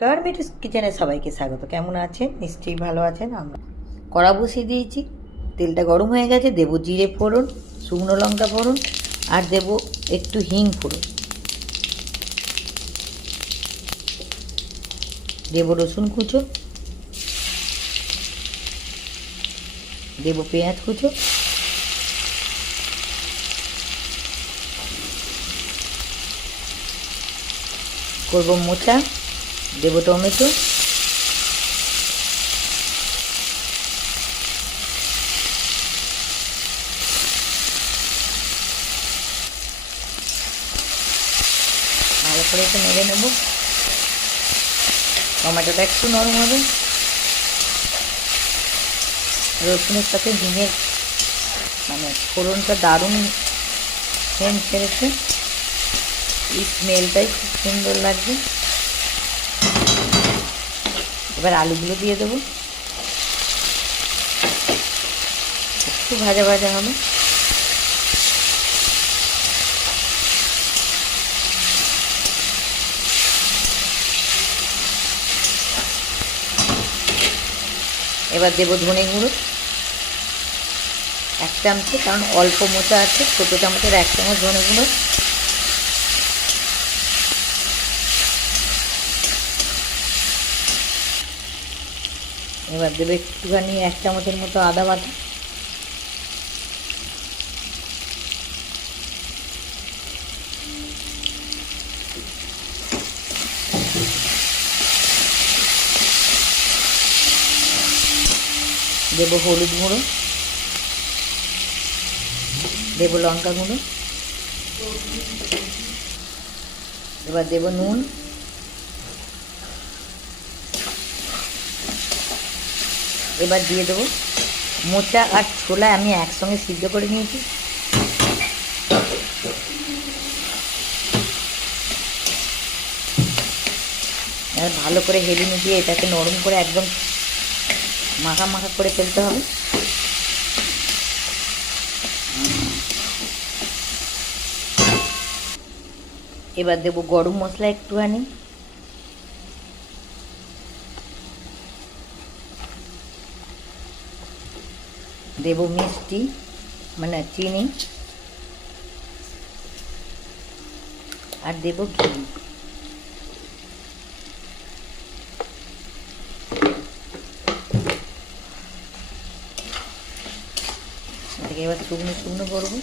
কারমিটুস কিচেনে সবাইকে স্বাগত। কেমন আছেন? নিশ্চয়ই ভালো আছেন। আমরা কড়া বসিয়ে দিয়েছি, তেলটা গরম হয়ে গেছে। দেবো জিরে ফোড়ন, শুকনো লঙ্কা ফোড়ন, আর দেবো একটু হিং ফোড়ন। দেবো রসুন কুচো, দেবো পেঁয়াজ কুচো, করবো মোচা, দেবো টমেটো, ভালো করে একটু নেড়ে নেবো। টমেটোটা একটু নরম হবে। রসুনের সাথে হিঙের ফোড়নটা দারুণ সেন্ট ছেড়েছে। এই স্মেলটাই খুব সুন্দর লাগবে। এবার আলুগুলো দিয়ে দেবো, একটু ভাজা ভাজা হবে। এবার দেবো ধনে গুঁড়ো 1 চামচ, কারণ অল্প মোচা আছে। ছোটো চামচের 1 চামচ ধনে গুঁড়ো। এবার দেবো একটুখানি 1 চামচের মতো আদা বাটা। দেবো হলুদ গুঁড়ো, দেবো লঙ্কা গুঁড়ো। এবার দেবো নুন। এবার দিয়ে দেবো মোচা আর ছোলা আমি একসঙ্গে সিদ্ধ করে নিয়েছি। এবার ভালো করে হেলে মিশিয়ে এটাকে নরম করে একদম মাখা মাখা করে ফেলতে হবে। এবার দেবো গরম মশলা একটুখানি, দেবো মিষ্টি চিনি, আর দেবো ঘি। এটাকে এবার শুকনো শুকনো করবো।